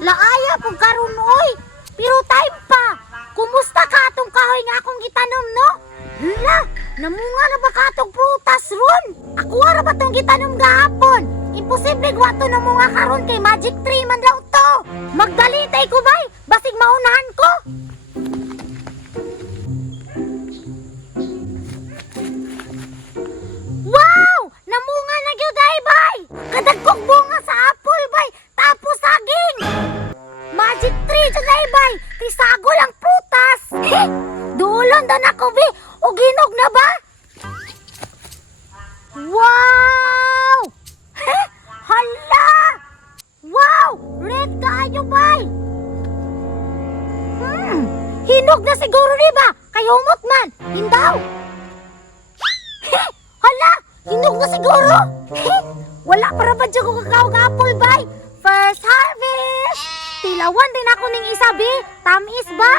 Laaya pug karon oy. Pero time pa. Kumusta ka atong kahoy nga akong gitanom no? Hala, namunga na ba ka atong prutas ron? Ako ara ba tong gitanom gahapon? Imposible gwa to namunga karon kay magic tree man daw to. Magdalitay ko bay, basig maunahan ko. Wow! Namunga na gyud ay bay. Kadagkog bunga sa apple bay, tapos saging. Magic tree jud ay bay, tisagol ang prutas. Duolon daw na ko bi, o ginog na ba? Wow! Hala! Wow! Red kaayo bay. Hinog na siguro ni ba? Kay humot man. Hindaw. Hala! Hinog na siguro. Wala para ba dyan ko kakao ng apple bay? First harvest! Tilawan din ako ning isabi. Tamis ba?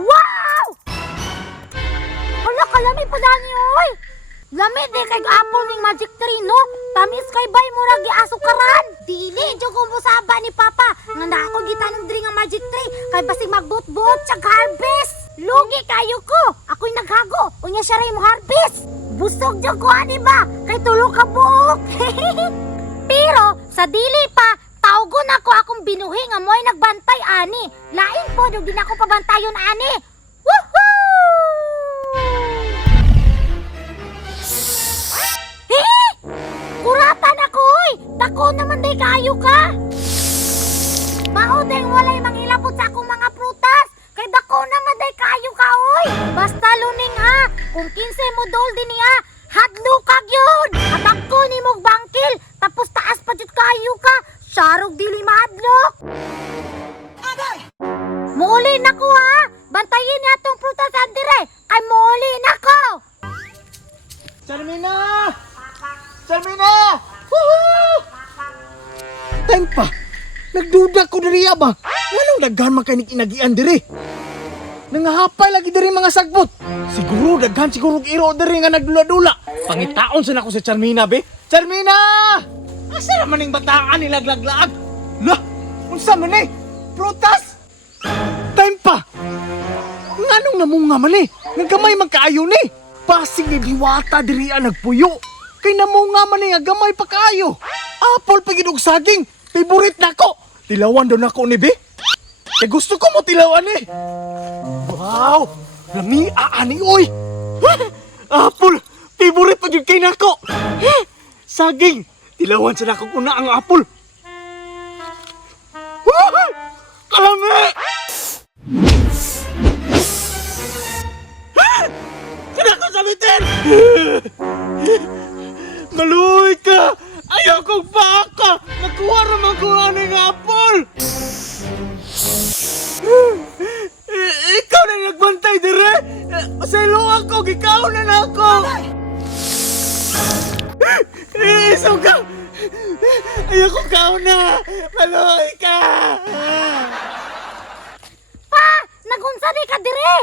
Wow! Hala, kalami pa dani oy. Lami di kay apple ning magic tree no. Tamis kay bay mo ragi asukaran. Dili jud ko musaba ni papa. Nga na ako gitanong diri nga magic tree kay basig magbot-bot sa harvest. Lugi kayo ko. Ako'y naghago. Unya siya ray mo harvest. Busog jud ko ani ba? Kay tulo ka buok. Pero sa dili pa tawgon ako akong binuhi nga mo'y nagbantay ani. Lain po dog din ako pabantayon ani. Woohoo! Kuratan ako oy! Dako naman day kayo ka! Mao day walay mangilabot sa akong mga prutas! Kay dako naman day kayo ka oy! Basta luning ha! Kung 15 mo dol din niya, hadlo kag yun! Atako ni mong bangkil! Tapos taas pa jud kayo ka! Syarog dili mahadlok! Muuli na ko ha! Bantayin niya atong prutas andire! Kay muuli na ko! Charmina! Charmina! Woohoo! Time pa! Nagduda ko diri ba? Nganong daghan man kay inagian diri? Nangahapay lagi diri mga sagbot. Siguro daghan siguro iro diri nga nagdula-dula. Pangitaon sa nako sa Charmina be. Charmina! Asa naman ning bataan ni laglaglaag? Lah, unsa man ni? Prutas? Time pa! Nganong namunga man ni? Nagamay man kaayo ni. Pasig ni diwata diri nagpuyo. Kay namunga man ni gamay pa kaayo. Apple pa gid og saging. Favorite nako. Tilawan daw nako ni be. Kay gusto ko mo tilawan ni. Wow! Lami ani oy. Apple, favorite pa gid kay nako. Saging, tilawan sa nako kuna ang apple. Kalami! Kana ko sabitin! Maluoy ka! Ayaw kong baka! Nakuha naman ko ng apple! Ikaw na nagbantay dire! Sa iluwag ko, ikaw na ako! Iso ka! Ayaw kong ikaw na! Maluoy ka! Pa! Nagunsa di ka dire!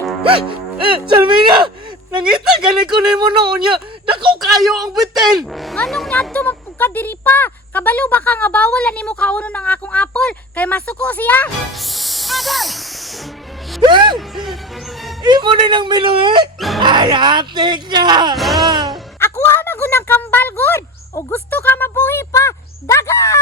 Salmina! Nangita gani ko na mo noon niya! Dako kayo ang bitin! Anong nadto magpugka diri pa? Kabalo ba ka nga bawal ani mo kauno ng akong apple kay masuko siya? Imo na ng miluhi! Ay, ate ka! Ako magun ng kambal good. O gusto ka mabuhi pa? Dagan!